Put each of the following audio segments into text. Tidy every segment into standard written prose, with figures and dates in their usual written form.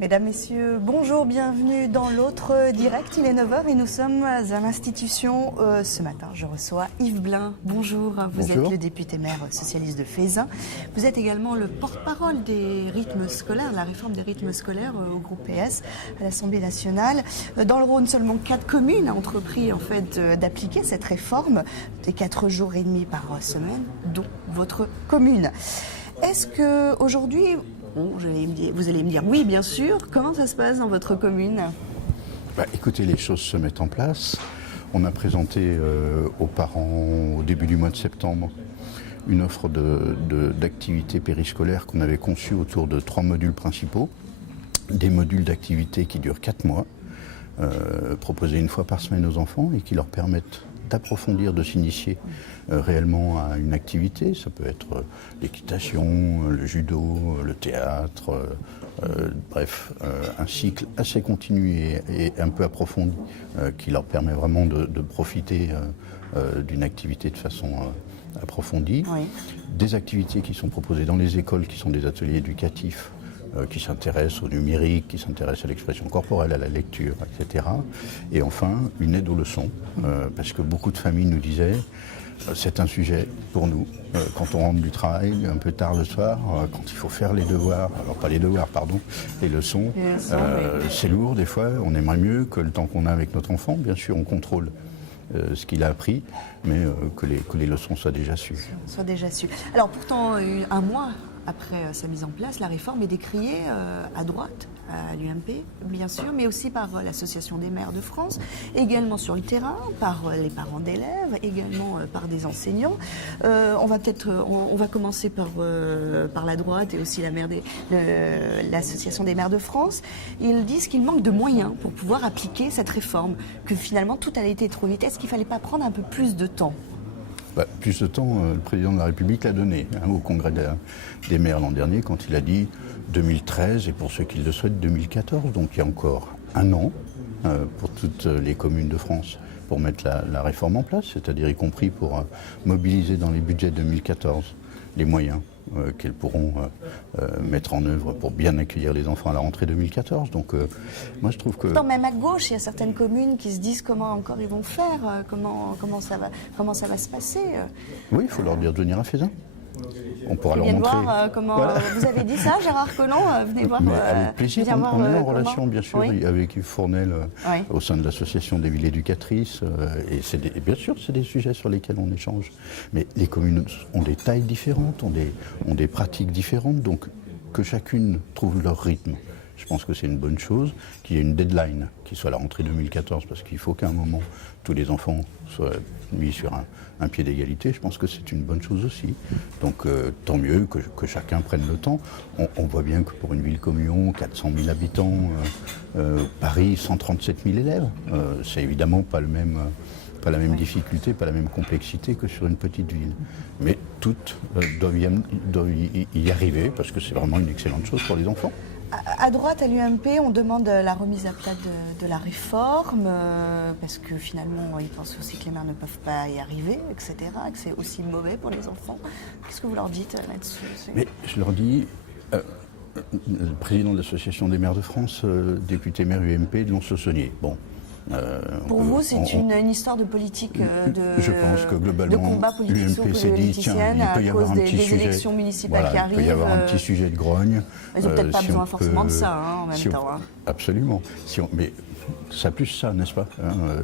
Mesdames, Messieurs, bonjour, bienvenue dans l'autre direct. Il est 9h et nous sommes à l'institution. Ce matin, je reçois Yves Blin. Bonjour, vous êtes le député maire socialiste de Feyzin. Vous êtes également le porte-parole des rythmes scolaires, de la réforme des rythmes scolaires au groupe PS à l'Assemblée nationale. Dans le Rhône, seulement 4 communes ont entrepris en fait d'appliquer cette réforme des 4 jours et demi par semaine, dont votre commune. Est-ce qu'aujourd'hui, vous allez me dire oui, bien sûr. Comment ça se passe dans votre commune ? Écoutez, les choses se mettent en place. On a présenté aux parents au début du mois de septembre une offre d'activités périscolaires qu'on avait conçue autour de 3 modules principaux. Des modules d'activités qui durent 4 mois, proposés une fois par semaine aux enfants et qui leur permettent d'approfondir, de s'initier réellement à une activité. Ça peut être l'équitation, le judo, le théâtre, bref, un cycle assez continu et un peu approfondi qui leur permet vraiment de profiter d'une activité de façon approfondie. Oui. Des activités qui sont proposées dans les écoles, qui sont des ateliers éducatifs, qui s'intéressent au numérique, qui s'intéressent à l'expression corporelle, à la lecture, etc. Et enfin, une aide aux leçons, parce que beaucoup de familles nous disaient c'est un sujet pour nous, quand on rentre du travail un peu tard le soir, quand il faut faire les devoirs, alors pas les devoirs, pardon, les leçons, c'est lourd des fois, on aimerait mieux que le temps qu'on a avec notre enfant, bien sûr on contrôle ce qu'il a appris, mais que les leçons soient déjà sues. Alors pourtant, un mois après sa mise en place, la réforme est décriée à droite, à l'UMP, bien sûr, mais aussi par l'Association des maires de France, également sur le terrain, par les parents d'élèves, également par des enseignants. On va commencer par la droite et aussi l'Association des maires de France. Ils disent qu'il manque de moyens pour pouvoir appliquer cette réforme, que finalement tout a été trop vite. Est-ce qu'il ne fallait pas prendre un peu plus de temps ? Plus de temps, le président de la République l'a donné au congrès des maires l'an dernier quand il a dit 2013 et pour ceux qui le souhaitent 2014. Donc il y a encore un an pour toutes les communes de France pour mettre la réforme en place, c'est-à-dire y compris pour mobiliser dans les budgets 2014 les moyens qu'elles pourront mettre en œuvre pour bien accueillir les enfants à la rentrée 2014. Donc moi je trouve que... Pourtant, même à gauche, il y a certaines communes qui se disent comment encore ils vont faire, comment ça va se passer. Oui, il faut leur dire de venir à Feyzin. On pourra leur montrer. Voir comment vous avez dit ça, Gérard Collomb, venez voir. Avec plaisir, on est en relation bien sûr avec Yves Fournel au sein de l'association des villes éducatrices. Et bien sûr, c'est des sujets sur lesquels on échange. Mais les communes ont des tailles différentes, ont des pratiques différentes, donc que chacune trouve leur rythme. Je pense que c'est une bonne chose, qu'il y ait une deadline qui soit la rentrée 2014, parce qu'il faut qu'à un moment, tous les enfants soient mis sur un pied d'égalité. Je pense que c'est une bonne chose aussi. Donc tant mieux que chacun prenne le temps. On voit bien que pour une ville comme Lyon, 400 000 habitants, Paris, 137 000 élèves, c'est évidemment pas la même difficulté, pas la même complexité que sur une petite ville. Mais toutes doivent y arriver, parce que c'est vraiment une excellente chose pour les enfants. À droite, à l'UMP, on demande la remise à plat de la réforme, parce que finalement, ils pensent aussi que les maires ne peuvent pas y arriver, etc., que c'est aussi mauvais pour les enfants. Qu'est-ce que vous leur dites là-dessus ? Mais je leur dis, le président de l'Association des maires de France, député maire UMP de Lons-Saunier. Bon. Pour vous, c'est une histoire de politique, je pense que globalement, de combat l'UMP s'est dit, tiens, il peut y avoir un petit sujet, élections municipales qui arrivent. Il peut y avoir un petit sujet de grogne. Ils n'ont peut-être pas besoin forcément de ça, en même temps. Absolument. Mais ça plus ça, n'est-ce pas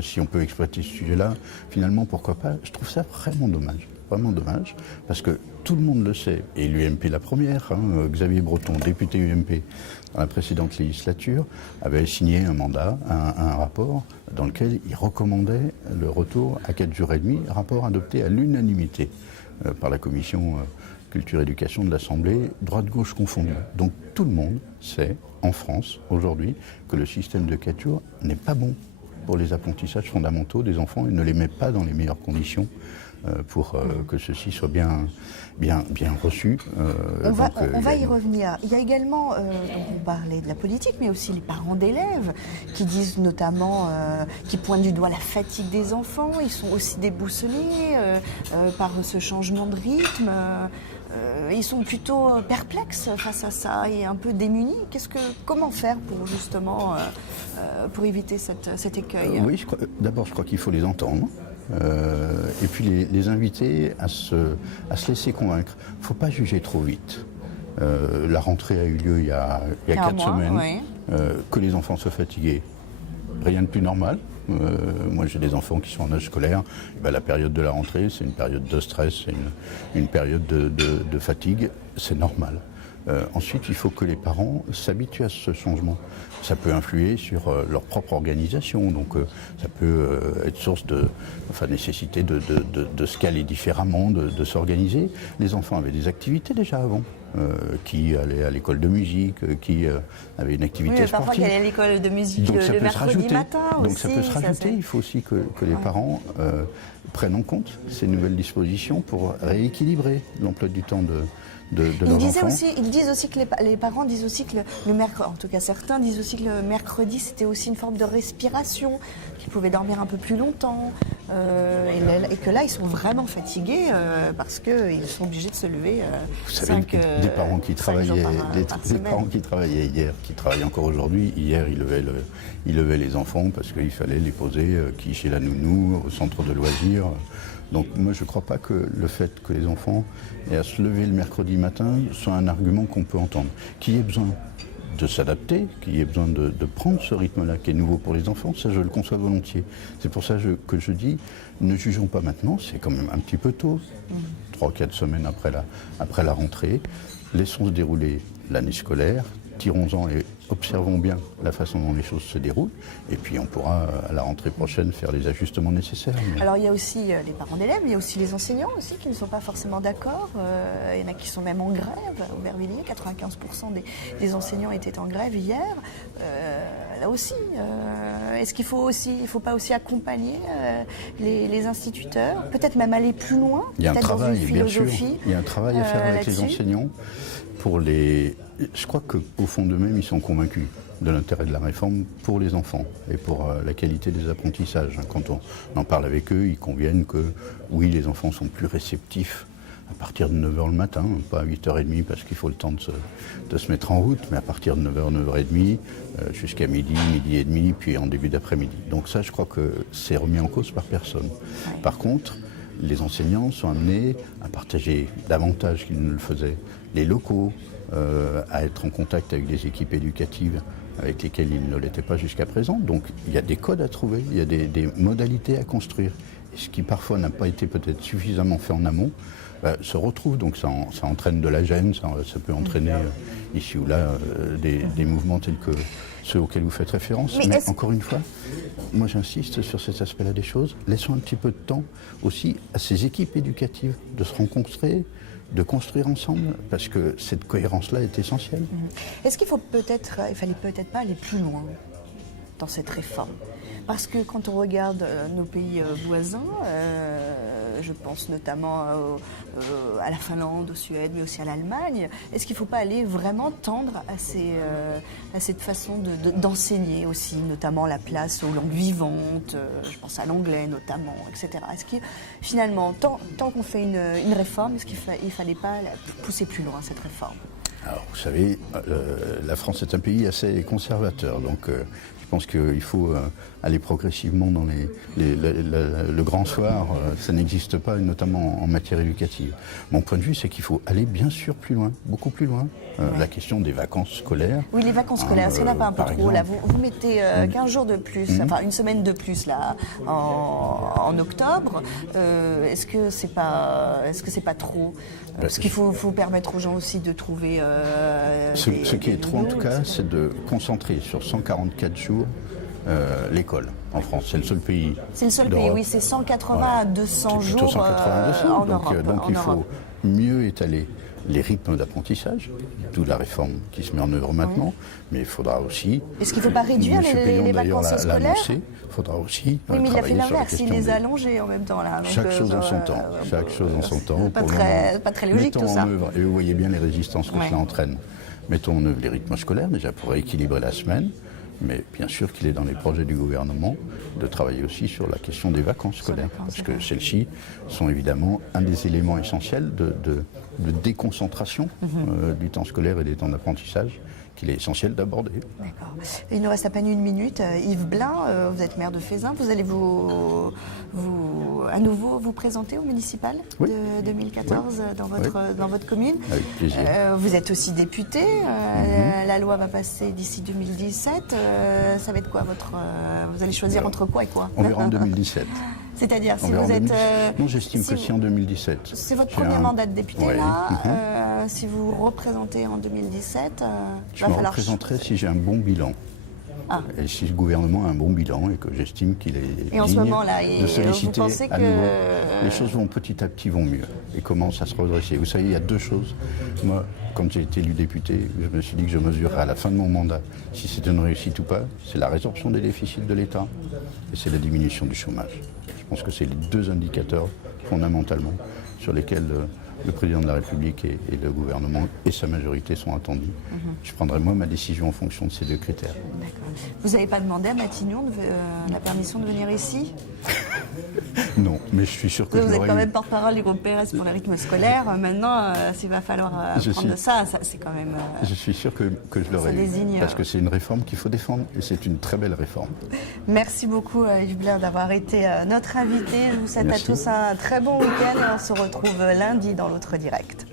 si on peut exploiter ce sujet-là, finalement, pourquoi pas ? Je trouve ça vraiment dommage, parce que tout le monde le sait, et l'UMP la première, Xavier Breton, député UMP dans la précédente législature, avait signé un mandat, un rapport dans lequel il recommandait le retour à 4 jours et demi, rapport adopté à l'unanimité par la commission culture-éducation de l'Assemblée, droite-gauche confondue. Donc tout le monde sait, en France, aujourd'hui, que le système de 4 jours n'est pas bon pour les apprentissages fondamentaux des enfants et ne les met pas dans les meilleures conditions pour que ceci soit bien reçu. On va y revenir. Il y a également, donc on parlait de la politique, mais aussi les parents d'élèves qui disent notamment, qui pointent du doigt la fatigue des enfants. Ils sont aussi déboussolés par ce changement de rythme. ils sont plutôt perplexes face à ça et un peu démunis. Comment faire pour justement pour éviter cet écueil? Oui, d'abord je crois qu'il faut les entendre. Et puis les inviter à se laisser convaincre. Il ne faut pas juger trop vite. La rentrée a eu lieu il y a 4 semaines. Oui. Que les enfants soient fatigués, rien de plus normal. Moi j'ai des enfants qui sont en âge scolaire. La période de la rentrée, c'est une période de stress, c'est une période de fatigue, c'est normal. Ensuite, il faut que les parents s'habituent à ce changement. Ça peut influer sur leur propre organisation, donc ça peut être source nécessité de se caler différemment, de s'organiser. Les enfants avaient des activités déjà avant. Qui allaient à l'école de musique, qui avaient une activité sportive. Parfois, il y allait à l'école de musique le mercredi matin aussi. Donc ça peut se rajouter. Il faut aussi que les parents prennent en compte ces nouvelles dispositions pour rééquilibrer l'emploi du temps de leurs enfants. Ils disent aussi que les parents disent aussi que le mercredi, en tout cas certains disent aussi que le mercredi c'était aussi une forme de respiration, qu'ils pouvaient dormir un peu plus longtemps et que là ils sont vraiment fatigués parce qu'ils sont obligés de se lever. Vous savez, des parents qui travaillaient, des parents qui travaillaient hier, qui travaillent encore aujourd'hui. Hier ils levaient les enfants parce qu'il fallait les poser chez la nounou, au centre de loisirs. Donc moi je ne crois pas que le fait que les enfants aient à se lever le mercredi matin soit un argument qu'on peut entendre. Qu'il y ait besoin de s'adapter, qu'il y ait besoin de prendre ce rythme-là qui est nouveau pour les enfants, ça je le conçois volontiers. C'est pour ça que je dis, ne jugeons pas maintenant, c'est quand même un petit peu tôt, 3-4 semaines après la rentrée, laissons se dérouler l'année scolaire, tirons-en et observons bien la façon dont les choses se déroulent et puis on pourra à la rentrée prochaine faire les ajustements nécessaires. Alors il y a aussi les parents d'élèves, il y a aussi les enseignants aussi qui ne sont pas forcément d'accord. Il y en a qui sont même en grève. Aubervilliers, 95% des enseignants étaient en grève hier. Là aussi, est-ce qu'il faut pas aussi accompagner les instituteurs, peut-être même aller plus loin, il y a un travail, dans une philosophie. Bien sûr. Il y a un travail à faire avec les enseignants Je crois qu'au fond d'eux-mêmes, ils sont convaincus de l'intérêt de la réforme pour les enfants et pour la qualité des apprentissages. Quand on en parle avec eux, ils conviennent que oui, les enfants sont plus réceptifs à partir de 9h le matin, pas à 8h30 parce qu'il faut le temps de se mettre en route, mais à partir de 9h, 9h30, jusqu'à midi, midi et demi, puis en début d'après-midi. Donc ça, je crois que c'est remis en cause par personne. Par contre, les enseignants sont amenés à partager davantage qu'ils ne le faisaient les locaux, à être en contact avec des équipes éducatives avec lesquelles ils ne l'étaient pas jusqu'à présent. Donc il y a des codes à trouver, il y a des modalités à construire. Et ce qui parfois n'a pas été peut-être suffisamment fait en amont, se retrouve. Donc ça entraîne de la gêne, ça peut entraîner ici ou là des mouvements tels que ceux auxquels vous faites référence. Mais encore une fois, moi j'insiste sur cet aspect-là des choses. Laissons un petit peu de temps aussi à ces équipes éducatives de se rencontrer, de construire ensemble, parce que cette cohérence-là est essentielle. Est-ce qu'il fallait peut-être pas aller plus loin dans cette réforme? Parce que quand on regarde nos pays voisins, je pense notamment à la Finlande, aux Suède, mais aussi à l'Allemagne, est-ce qu'il ne faut pas aller vraiment tendre à cette façon d'enseigner aussi, notamment la place aux langues vivantes, je pense à l'anglais notamment, etc. Est-ce que finalement, tant qu'on fait une réforme, est-ce qu'il ne fallait pas pousser plus loin cette réforme? Alors, vous savez, la France est un pays assez conservateur, donc je pense qu'il faut aller progressivement dans le grand soir. Ça n'existe pas, notamment en matière éducative. Mon point de vue, c'est qu'il faut aller bien sûr plus loin, beaucoup plus loin. La question des vacances scolaires. Oui, les vacances scolaires, est-ce qu'il n'y en a pas un peu trop là, vous mettez 15 jours de plus, enfin une semaine de plus là, en octobre. Est-ce que c'est pas trop? Parce qu'il faut permettre aux gens aussi de trouver... Ce qui est trop en tout cas, c'est de concentrer sur 144 jours l'école en France. C'est le seul pays. C'est le seul pays, oui, c'est 180 à 200 jours 180 à 200, en Europe. Donc il faut mieux étaler les rythmes d'apprentissage, d'où la réforme qui se met en œuvre maintenant, mais il faudra aussi... Est-ce qu'il ne faut pas réduire les vacances scolaires? Il faudra aussi oui, mais il a fait l'inverse, il les a allongées en même temps. Là. Chaque chose en son temps. Chaque chose en son temps. Pas très logique tout ça. Et vous voyez bien les résistances que cela entraîne. Mettons en œuvre les rythmes scolaires, déjà pour équilibrer la semaine, mais bien sûr qu'il est dans les projets du gouvernement de travailler aussi sur la question des vacances scolaires, parce que celles-ci sont évidemment un des éléments essentiels de déconcentration du temps scolaire et des temps d'apprentissage qu'il est essentiel d'aborder. D'accord. Il nous reste à peine une minute. Yves Blin, vous êtes maire de Fézin. Vous allez à nouveau vous présenter au municipal de 2014 dans votre commune. Avec plaisir. Vous êtes aussi député. La loi va passer d'ici 2017. Ça va être quoi vous allez choisir entre quoi et quoi? On verra en 2017. C'est-à-dire, si vous êtes... Non, j'estime que si en 2017... C'est votre premier mandat de député, là. Si vous représentez en 2017, je me représenterai si j'ai un bon bilan. Ah. Et si le gouvernement a un bon bilan et que j'estime qu'il est et en ce moment-là, de solliciter vous pensez à nouveau, les choses vont petit à petit mieux et commencent à se redresser. Vous savez, il y a deux choses. Moi, quand j'ai été élu député, je me suis dit que je mesurerais à la fin de mon mandat si c'était une réussite ou pas. C'est la résorption des déficits de l'État et c'est la diminution du chômage. Je pense que c'est les deux indicateurs fondamentalement sur lesquels le président de la République et le gouvernement et sa majorité sont attendus. Je prendrai moi ma décision en fonction de ces deux critères. D'accord. Vous n'avez pas demandé à Matignon la permission de venir ici? Non, mais je suis sûr que vous êtes quand même porte-parole du groupe PRS pour le rythme scolaire. Maintenant, s'il va falloir prendre ça, c'est quand même... je suis sûr que je l'aurais eu, parce que c'est une réforme qu'il faut défendre et c'est une très belle réforme. Merci beaucoup Yves Blin d'avoir été notre invité. Je vous souhaite à tous un très bon week-end et on se retrouve lundi dans l'autre direct.